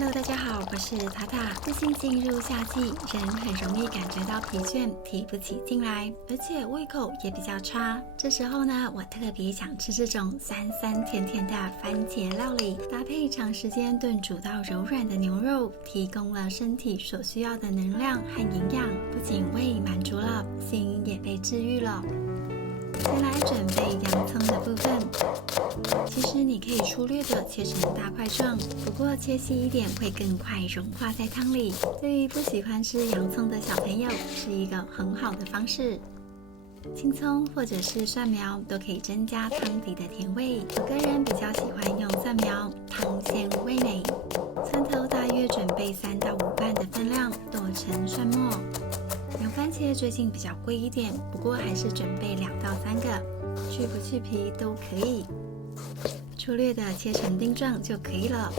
Hello， 大家好，我是塔塔。最近进入夏季，人很容易感觉到疲倦，提不起劲来，而且胃口也比较差。这时候呢，我特别想吃这种酸酸甜甜的番茄料理，搭配长时间炖煮到柔软的牛肉，提供了身体所需要的能量和营养，不仅胃满足了，心也被治愈了。先来准备洋葱的部分，其实你可以粗略的切成大块状，不过切细一点会更快融化在汤里。对于不喜欢吃洋葱的小朋友，是一个很好的方式。青葱或者是蒜苗都可以增加汤底的甜味，我个人比较喜欢用蒜苗，汤鲜味美。蒜头大约准备3到5瓣的分量，剁成蒜末。洋番茄最近比较贵一点，不过还是准备2到3个，去不去皮都可以。粗略的切成丁状就可以了。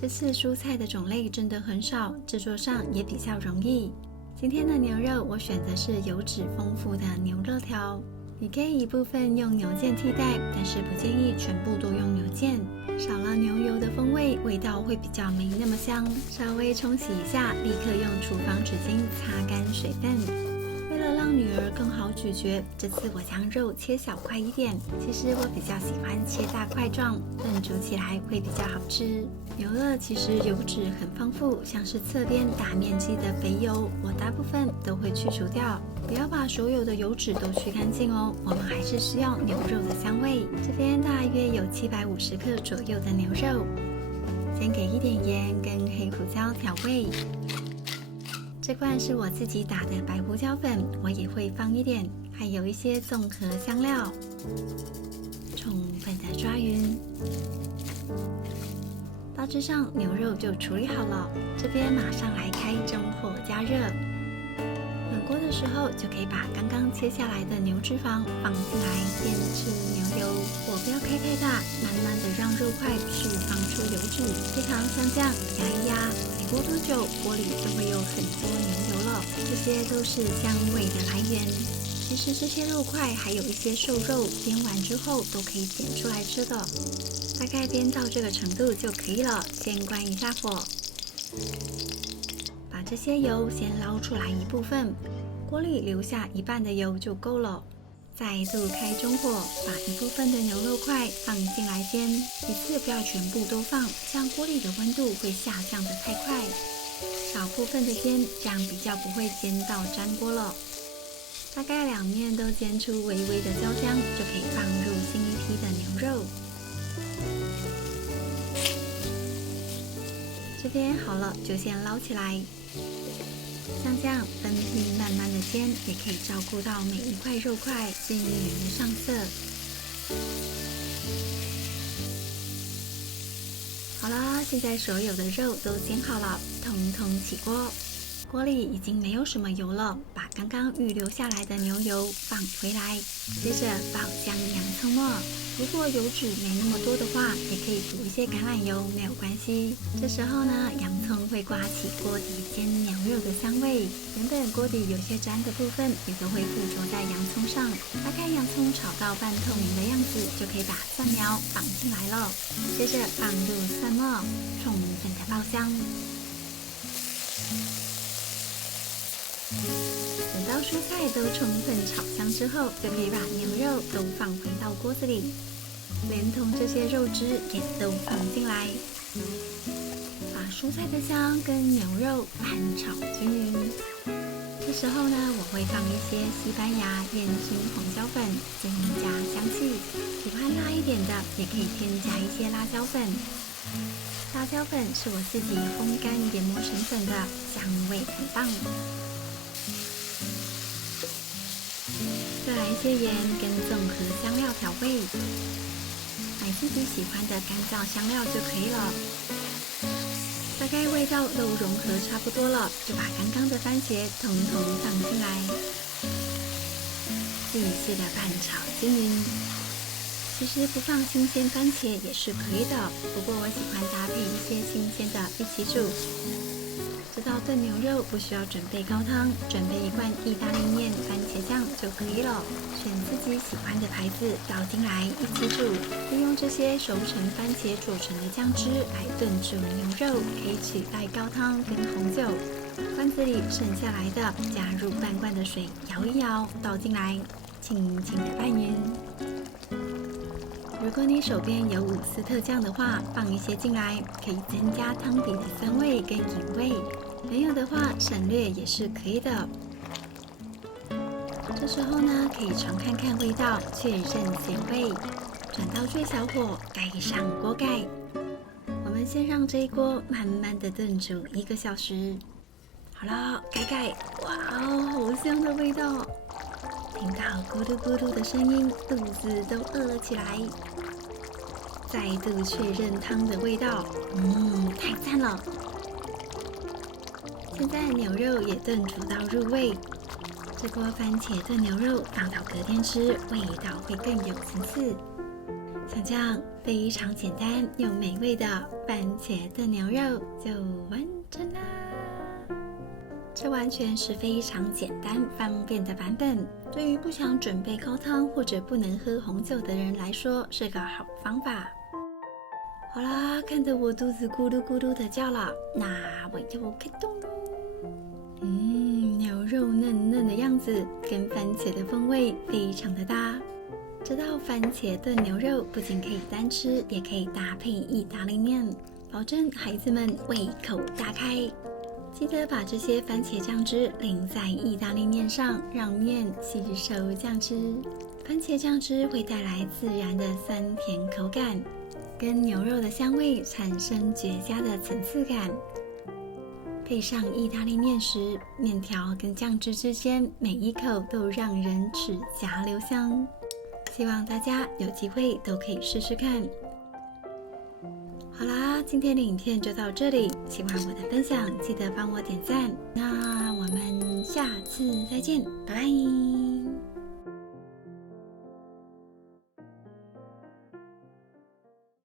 这次蔬菜的种类真的很少，制作上也比较容易。今天的牛肉我选的是油脂丰富的牛肋条，你可以一部分用牛腱替代，但是不建议全部都用牛腱，少了牛油的风味，味道会比较没那么香。稍微冲洗一下，立刻用厨房纸巾擦干水分。为了让女儿更好咀嚼，这次我将肉切小块一点。其实我比较喜欢切大块状，炖煮起来会比较好吃。牛肋其实油脂很丰富，像是侧边大面积的肥油，我大部分都会去除掉。不要把所有的油脂都去干净哦，我们还是需要牛肉的香味。这边大约有750克左右的牛肉，先给一点盐跟黑胡椒调味。这罐是我自己打的白胡椒粉，我也会放一点，还有一些综合香料，充分的抓匀。大致上牛肉就处理好了，这边马上来开中火加热。冷锅的时候就可以把刚刚切下来的牛脂肪放进来，煸出牛油。火不要开太大，慢慢的让肉块释放出油脂，配糖香酱压一压。没过多久，锅里就会有很多牛油了，这些都是香味的来源。其实这些肉块还有一些瘦肉，煸完之后都可以捡出来吃的。大概煸到这个程度就可以了，先关一下火。把这些油先捞出来一部分，锅里留下1半的油就够了。再度开中火，把一部分的牛肉块放进来煎，一次不要全部都放，这样锅里的温度会下降得太快。少部分的煎，这样比较不会煎到粘锅了。大概2面都煎出微微的焦香，就可以放入新一批的牛肉。这边好了，就先捞起来。像这样分批慢慢的煎，也可以照顾到每一块肉块均匀的上色。好啦，现在所有的肉都煎好了，统统起锅。锅里已经没有什么油了，把刚刚预留下来的牛油放回来，接着爆香洋葱末。如果油脂没那么多的话，也可以补一些橄榄油，没有关系。这时候呢，洋葱会刮起锅底煎牛肉的香味，原本锅底有些粘的部分也都会附着在洋葱上。大概洋葱炒到半透明的样子，就可以把蒜苗放进来了，接着放入蒜末，充分的爆香。等到蔬菜都充分炒香之后，就可以把牛肉都放回到锅子里，连同这些肉汁也都放进来，把蔬菜的香跟牛肉翻炒均匀。这时候呢，我会放一些西班牙烟熏红椒粉，增加香气。喜欢辣一点的，也可以添加一些辣椒粉。辣椒粉是我自己烘干研磨成粉的，香味很棒。再来一些盐跟综合香料调味，买自己喜欢的干燥香料就可以了。大概味道都融合差不多了，就把刚刚的番茄统统放进来，继续的拌炒均匀。其实不放新鲜番茄也是可以的，不过我喜欢搭配一些新鲜的一起煮。这道炖牛肉不需要准备高汤，准备一罐意大利面、番茄酱就可以了。选自己喜欢的牌子，倒进来一起煮。利用这些熟成番茄做成的酱汁来炖煮牛肉，可以取代高汤跟红酒。罐子里剩下来的，加入半罐的水，摇一摇，倒进来，轻轻的拌匀。如果你手边有伍斯特酱的话，放一些进来，可以增加汤底的酸味跟盐味。没有的话，省略也是可以的。这时候呢，可以尝看看味道，确认咸味。转到最小火，盖上锅盖。我们先让这一锅慢慢的炖煮1个小时。好了，盖，哇哦，好香的味道！听到咕噜咕噜的声音，肚子都饿了起来。再度确认汤的味道，太赞了！现在牛肉也炖煮到入味，这锅番茄炖牛肉放到隔天吃，味道会更有层次。像这样非常简单又美味的番茄炖牛肉就完成啦！这完全是非常简单方便的版本，对于不想准备高汤或者不能喝红酒的人来说是个好方法。好啦，看着我肚子咕噜咕噜的叫了，那我就开动喽。牛肉嫩嫩的样子跟番茄的风味非常的搭。这道番茄炖牛肉不仅可以单吃，也可以搭配意大利面，保证孩子们胃口大开。记得把这些番茄酱汁淋在意大利面上，让面吸收酱汁。番茄酱汁会带来自然的酸甜口感，跟牛肉的香味产生绝佳的层次感。配上意大利面时，面条跟酱汁之间每一口都让人齿颊留香。希望大家有机会都可以试试看。好啦，今天的影片就到这里，喜欢我的分享记得帮我点赞。那我们下次再见，拜拜。